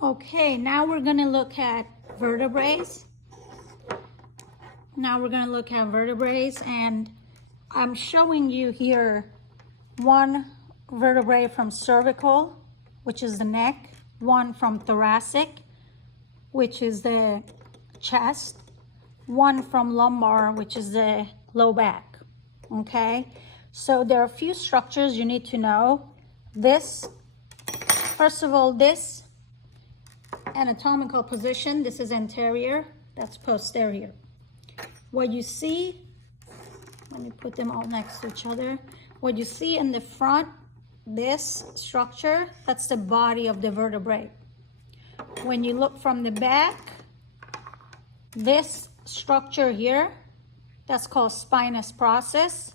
Okay, now we're going to look at vertebrates. And I'm showing you here one vertebrae from cervical, which is the neck, one from thoracic, which is the chest, one from lumbar, which is the low back. Okay, so there are a few structures you need to know. First of all, this anatomical position, this is anterior, that's posterior. What you see, let me put them all next to each other. What you see in the front, this structure, that's the body of the vertebrae. When you look from the back, this structure here, that's called spinous process.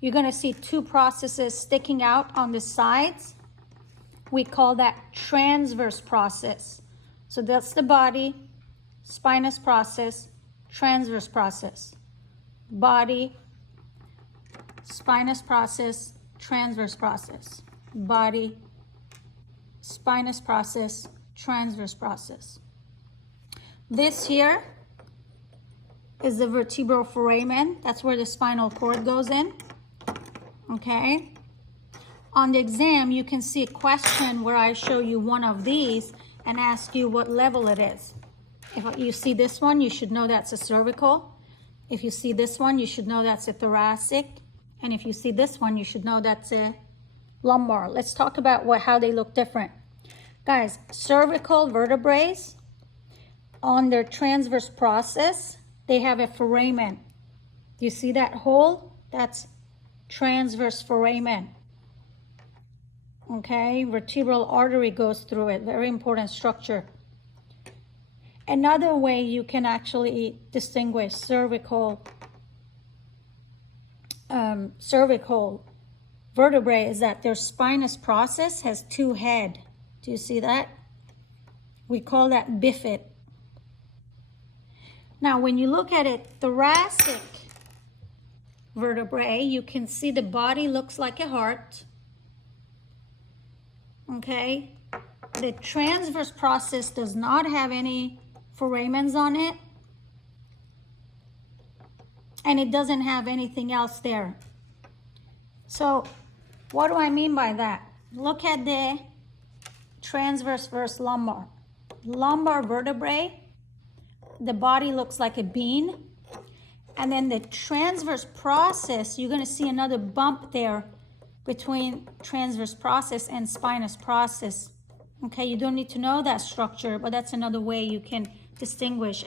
You're going to see two processes sticking out on the sides. We call that transverse process. So that's the body, spinous process, transverse process. Body, spinous process, transverse process. Body, spinous process, transverse process. This here is the vertebral foramen. That's where the spinal cord goes in. Okay. On the exam, you can see a question where I show you one of these and ask you what level it is. If you see this one, you should know that's a cervical. If you see this one, you should know that's a thoracic. And if you see this one, you should know that's a lumbar. Let's talk about how they look different. Guys, cervical vertebrae, on their transverse process, they have a foramen. Do you see that hole? That's transverse foramen. Okay, vertebral artery goes through it. Very important structure. Another way you can actually distinguish cervical vertebrae is that their spinous process has two heads. Do you see that? We call that bifid. Now, when you look at it, thoracic vertebrae, you can see the body looks like a heart. Okay, the transverse process does not have any foramens on it, and it doesn't have anything else there. So what do I mean by that? Look at the transverse versus lumbar. Lumbar vertebrae, the body looks like a bean, and then the transverse process, you're going to see another bump there between transverse process and spinous process. Okay, you don't need to know that structure, but that's another way you can distinguish.